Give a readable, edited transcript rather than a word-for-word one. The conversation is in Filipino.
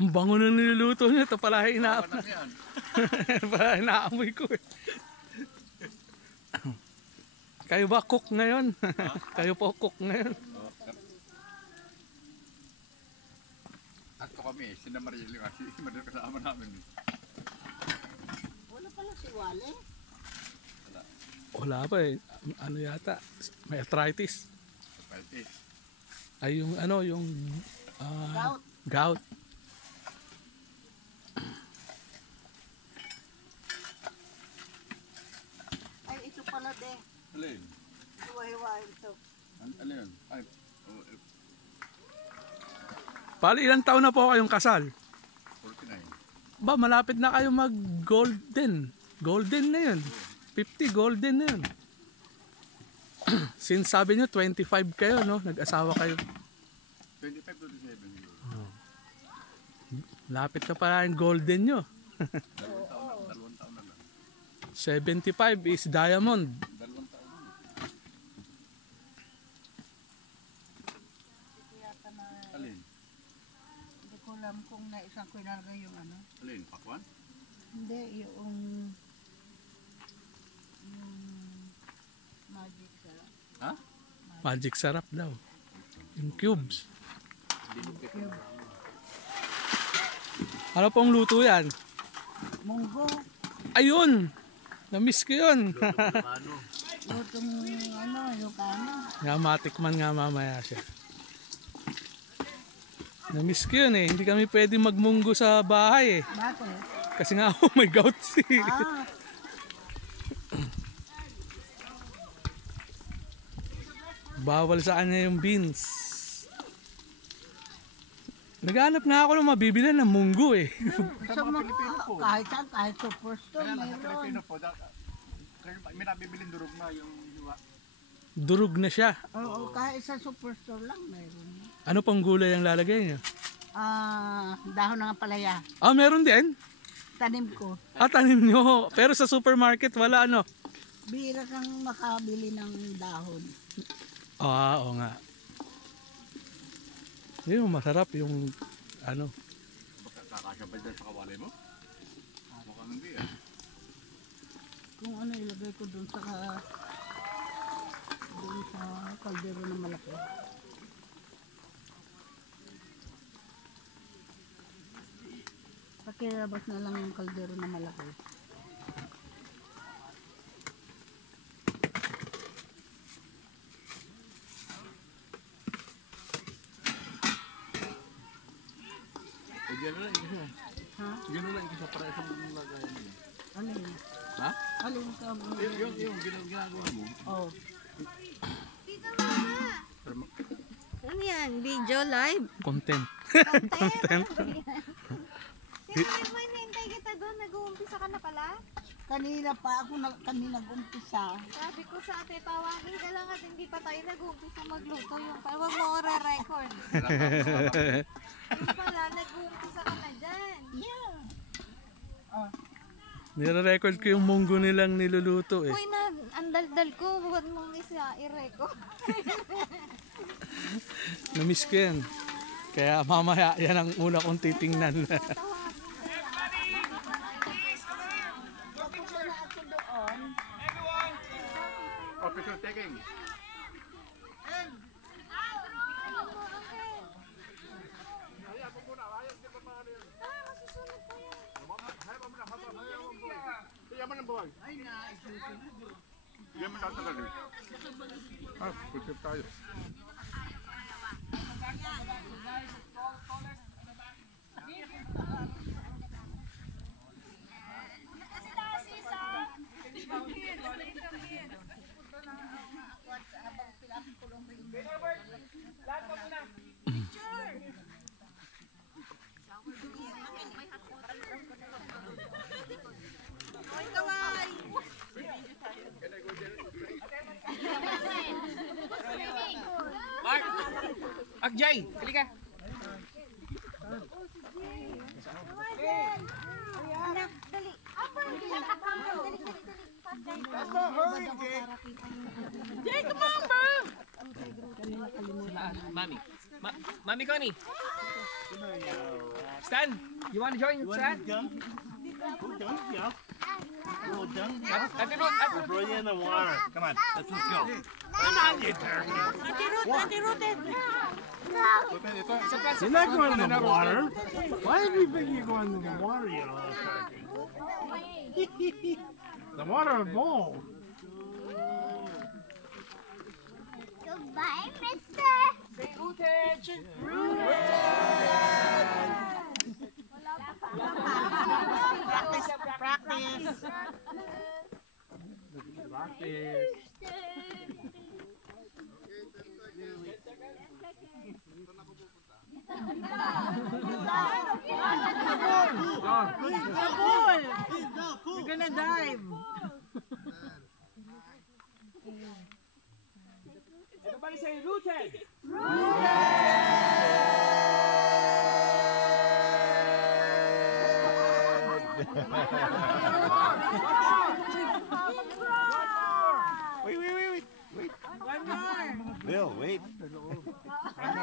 Ang bango na niluluto niya. Ito pala pala inaamoy ko eh. Kayo ba cook ngayon? Kayo po cook ngayon? Ako kami, sinamarili kasi madal kasama namin. Wala pala si Wale? Wala pa eh. Ano yata? May arthritis. Arthritis? Ay yung ano, yung gout. Ay, ito pala de. Alin? Hiwa-hiwain ito. Alin? Ay, Pali ilang taon na po kayong kasal? 49. Ba, malapit na kayo mag golden. Golden na yun. 50 golden na yun. Since sabi nyo 25 kayo, no? Nag-asawa kayo. 25 to 27. Lapit na pala yung golden nyo. Dalawang taon na lang. 75 is diamond. Dalawang taon na lang. Ito yata na, Alin? hindi ko alam kung naisang ko inalagay yung ano. Alin? Pakwan? Hindi, yung magic sarap. Ha? Magic sarap daw. Yung cubes. Ano pong luto yan? Munggo. Ayun! Na-miss ko yun. Lutong ano, yung kano. Nga matikman nga mamaya siya. Na-miss ko yun eh. Hindi kami pwede magmunggo sa bahay eh. Bakit? Kasi nga oh my gout eh. Ah, Bawal sa kanya yung beans. Naghanap nga ako ng mabibili ng munggo eh. sa mga kahit saan, kahit superstore, Kaya lang sa mayroon. Pilipino po, may nabibiling durog na yung hiwa. Durog na siya. Oo, kahit sa superstore lang mayroon. Ano pang gulay ang lalagay niya? Dahon ng palaya. Ah, meron din. Tanim ko. Tanim nyo. Pero sa supermarket wala ano. Bihira kang makabili ng dahon. Ah, oo nga. Yung masarap yung ano. Kakasya ba dyan sa kawali mo? Mukhang hindi ah. Kung ano ilagay ko dun sa kaldero na malaki. Pakilabas na lang yung kaldero na malaki. Diyan na lang isa. Ha? Diyan na lang isa para sa mga lagayan mo. Alin? Ha? Alin ka mo? Yung ginagawa mo. Oh. Ano yan? Video live? Content. Content? Tingnan mo, hinihintay kita doon. Nag-uumpisa ka na pala? Kanina pa ako kami nag-umpisa. Sabi ko sa ate, tawagin ka lang at hindi pa tayo nag-uumpisa magluto. Yung pala, huwag mo ko re-record. Yung pala, nag-uumpisa ka na dyan. Yeah. Nire-record ko yung munggo nilang niluluto eh. Uy, ang daldal ko. Huwag mong isa i-record. Na-miss ko yan. Kaya mamaya yan ang una kong titingnan. Official taking. Yaman ang buhay. Yaman ang talaga. Kusip tayo. Mark! Akjay! Halika! Anak, dali. Dali. Faster. Jay, come on, bro! Mommy Connie. Stan, you want to join Stan? Throw you in the water. Come on, let's go. Ate Ruth. You're not going in the water. Why do you think you're going in the water, you know? The water is bold. Goodbye, mister. Practice. You're gonna dive. Everybody say rooted. Wait. One more. Bill, wait. One